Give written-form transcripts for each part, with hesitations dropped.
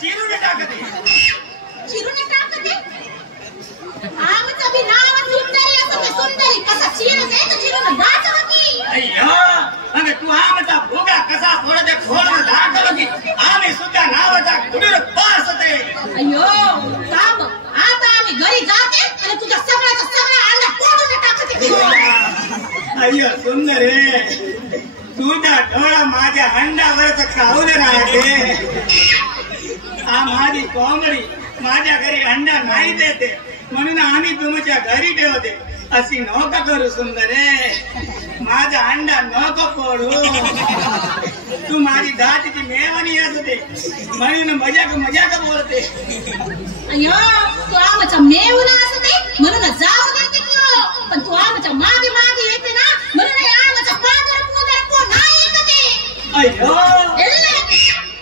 चिरून टाकते आमचं बी नाव सुंदरी असं ते सुंदरी कसा चिरून आहे तर चिरून दाखव की अय्यो मग तू आमचा भोगा कसा फोडते फोडून दाखव की आम्ही सुद्धा नावाचा कुडूर पास होते अय्यो काम आता आम्ही घरी जाते आणि तुझा सगळ्याचा सगळा अंडा फोडून टाकते अय्यो सुंदर रे तुझा डोळा माझ्या अंडावरच खाऊन राहते हा माझी कोंबडी माझ्या घरी अंडा नाही देते म्हणून आम्ही तुमच्या घरी ठेवते अशी नोका करू सुंदरे माझा अंडा नको फोडू तू माझी दाटीची मेवणी असते म्हणून मजाक बोलते अय्यो तू आमचा मेवणा असते म्हणून जाऊ देते तू पण तू आमच्या मागे मागे येते ना म्हणून आमचा पादर पुदर को नाही येते अय्यो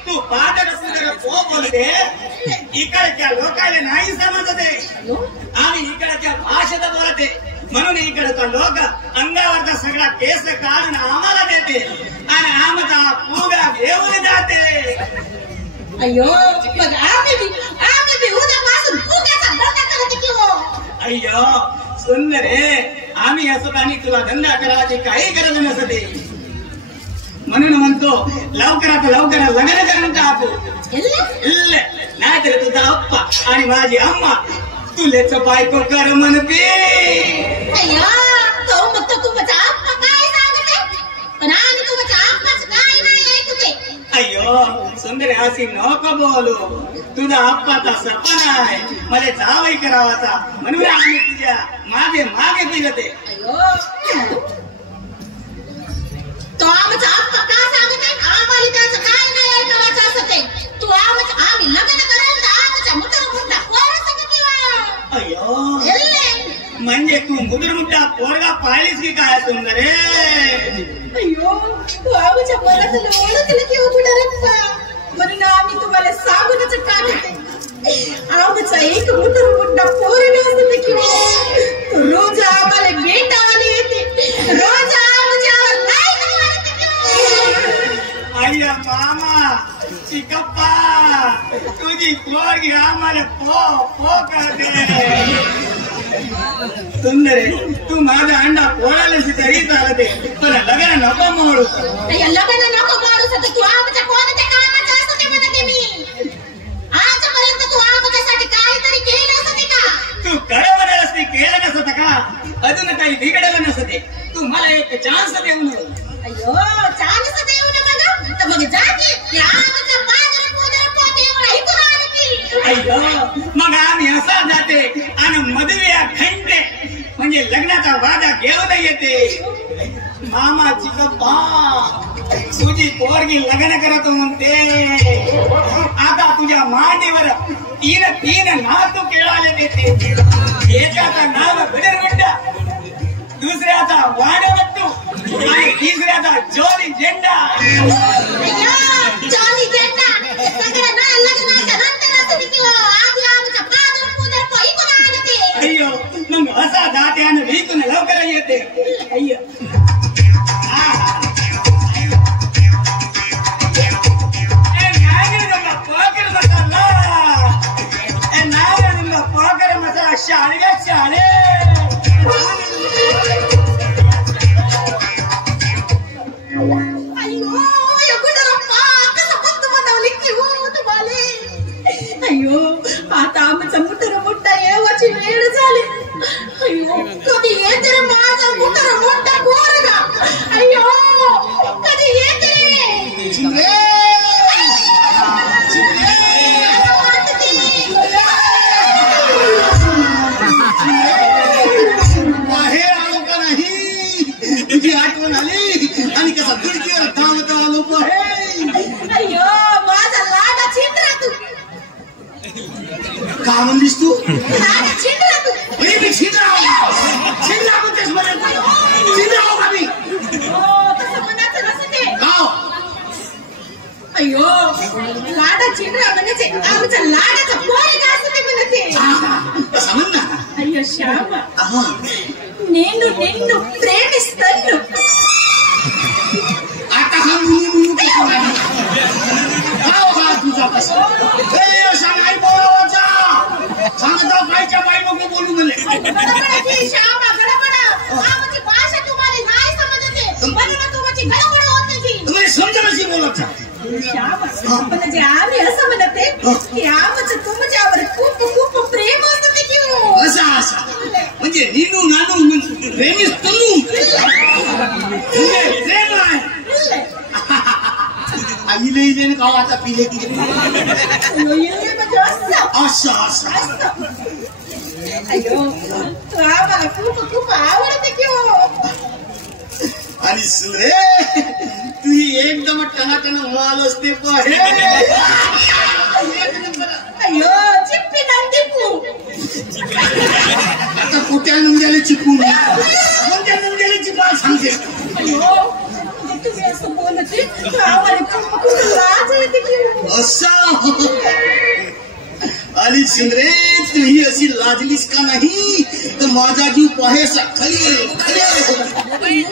तू पादर पुदर को बोलते इकडच्या लोकांना नाही समजते आम्ही इकडच्या भाषेत बोलते म्हणून इकडचा लोक अंगावरचा सगळा केस काढून आम्हाला देते आणि आमचा पुगा घेऊन जाते अय्यो मग आम्ही बी उद्यापासून पुग्याचा धंदा करते की हो अय्यो सुंदरे आम्ही असं आणि तुला धंदा करायची काही गरज नसते म्हणून म्हणतो लवकरात लवकर लग्न करून टाकू नाहीतर तुझा अप्पा आणि माझी अम्मा तुलेच बायको कर म्हणते अय्या तो मग तुमचा अप्पा काय सांगते पण आम्ही तुमच्या अप्पाचं काय नाही ऐकते अय्यो सुंदर अशी नको बोलू तुझा अप्पाचा सपना आहे मला जावई करावाचा म्हणून आम्ही तुझ्या मागे मागे फिरते अय्यो तो आमचा अप्पा का सांगते आम्हाला त्याचं काय नाही ऐकायचं असते तू आम्ही लग्न करायचं आमच्या मुठा पोरं सांगते अय्यो म्हणजे तू मुठा पोरगा पाहिलीस की काय सुंदरे अय्यो तू आमच्या मनातलं ओळखलं की उघडा म्हणून आम्ही तुम्हाला सांगूनच टाकते आमचा एक मुठा पोरगा असते की तू रोज आम्हाला भेटायला येते रोज आमच्यावर नाही अय्या मामा चिकप्पा तुझी पोरगी आम्हाला पो करते सुंदरे तू माझा अंडा पोळायला तरी चालते पण लग्न नको मोडू लग्न नको मोडू तू आमच्या कोणत्या कामाचं असते म्हणते मी आजपर्यंत तू आमच्यासाठी काहीतरी केलं असते का तू खरं म्हणाल असते केलं नसत का अजून काही बिघडलं नसते तू मला एक चान्स देऊन अय्यो चान्स देऊ ना मला तर मग जाते आमच्या पादर पुदर पोते ऐकून आले की अय्यो मग आम्ही असा जाते आणि मधुया खंडे म्हणजे लग्नाचा वादा घेऊन येते मामा चिकप्पा तुझी पोरगी लग्न करतो म्हणते आता तुझ्या मांडीवर तीन नातू केळाले देते एकाचा नाव गडरगड्डा दुसऱ्याचा वाडवट्टू आणि तिसऱ्याचा जोली झेंडा जोली झेंडा सगळं ना लग्नाच्या नंतर असते की आधी आमच्या पादर पुदर ऐकून आले ते अय्यो मग असा जाते आणि विकून लवकर येते अय्यो शाळे शाळे अय्यो आता आमचा मोठा येवाची वेळ झाली अय्यो कधी येते माझा मोठा पोरगा अय्यो कधी येते बाहेर आलो का नाही तुझी आठवण आली आणि कसा दुडकीवर धावत आलो अय्यो माझा लाडा छिंद्रा तू का म्हणलीस तू लाडा छिंद्रा तू मी छिंद्रा म्हणतेस मला छिंद्रा हो का मी तसं म्हणायचं नसतं ते अय्यो लाडा छिंद्रा म्हणायचे आमचा लाडाचा पोरगा असते म्हणते तसं म्हण ना अय्यो श्यामा निन्नु प्रेमिस्तनु आता हा तुझा कसं श्यामा गडबड आमची भाषा तुम्हाला नाही समजते म्हणून तुमची गडबड होते तुम्ही समजायची बोलत श्यामा पण जे आम्ही असं म्हणते की आमचं तुमच्यावर खूप खूप प्रेम असते की असं म्हणजे नीनू नानू प्रेमीस तनू म्हणजे प्रेम आहे आईले इले का आता पिले की असं असं अयो तू आम्हाला खूप खूप आवडते की आणि सुरे तू एकदम टनाटन माल असते पाहे अयो चिप्पी नंदी तू आता कुठ्या नुंग्याला चिपून कोणत्या नुंग्याला चिपा सांगते अयो तुम्ही असं बोलते आम्हाला खूप खूप लाज येते की असं आणि सुंदरे तू ही अशी लाजलीस का नाही तर माझा जीव पाहेसा खाली खाली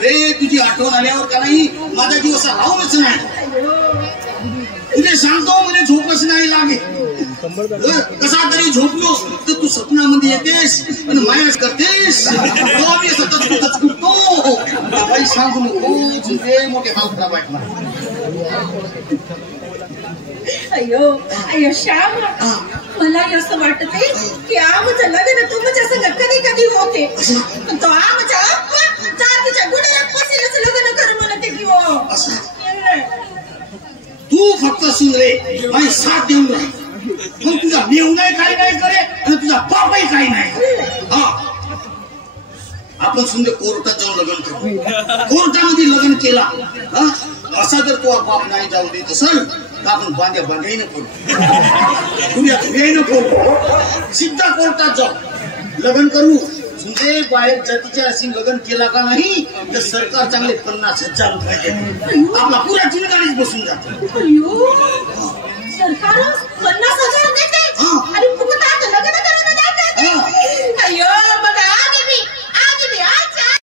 रे तुझी आठवण आल्यावर का नाही माझा जीव असा राहूनच नाही तुझे सांगतो मला झोपच नाही लागे कसा तरी झोपलो तर तू स्वप्नामध्ये येतेस आणि मायाच करतेस तो आम्ही सतत कुठतो काही सांगू नको तुझे मोठे हात वाटणार अयो अयो श्यामा मला असं वाटते की आमचं लग्न तुमच्या संग कधी कधी होते तो आमच्या जातीच्या गुणापासूनच लग्न कर म्हणते की तू फक्त सुंदरे माझी साथ देऊन राह मग तुझा मेव नाही काही नाही करे आणि तुझा बापही काही नाही हा आपण सुंदर कोर्टात जाऊन लग्न करू कोर्टामध्ये लग्न केला असा जर तो बाप नाही जाऊ देत असेल तर आपण बांध्याही नको धुयाही नको सिद्धा कोर्टात जाऊ लग्न करू सुंदे बाहेर जातीच्या अशी लग्न केला का नाही तर सरकार चांगले 50,000 रुपये देते आपला पुरा जिंगाणीच बसून जातो सरकार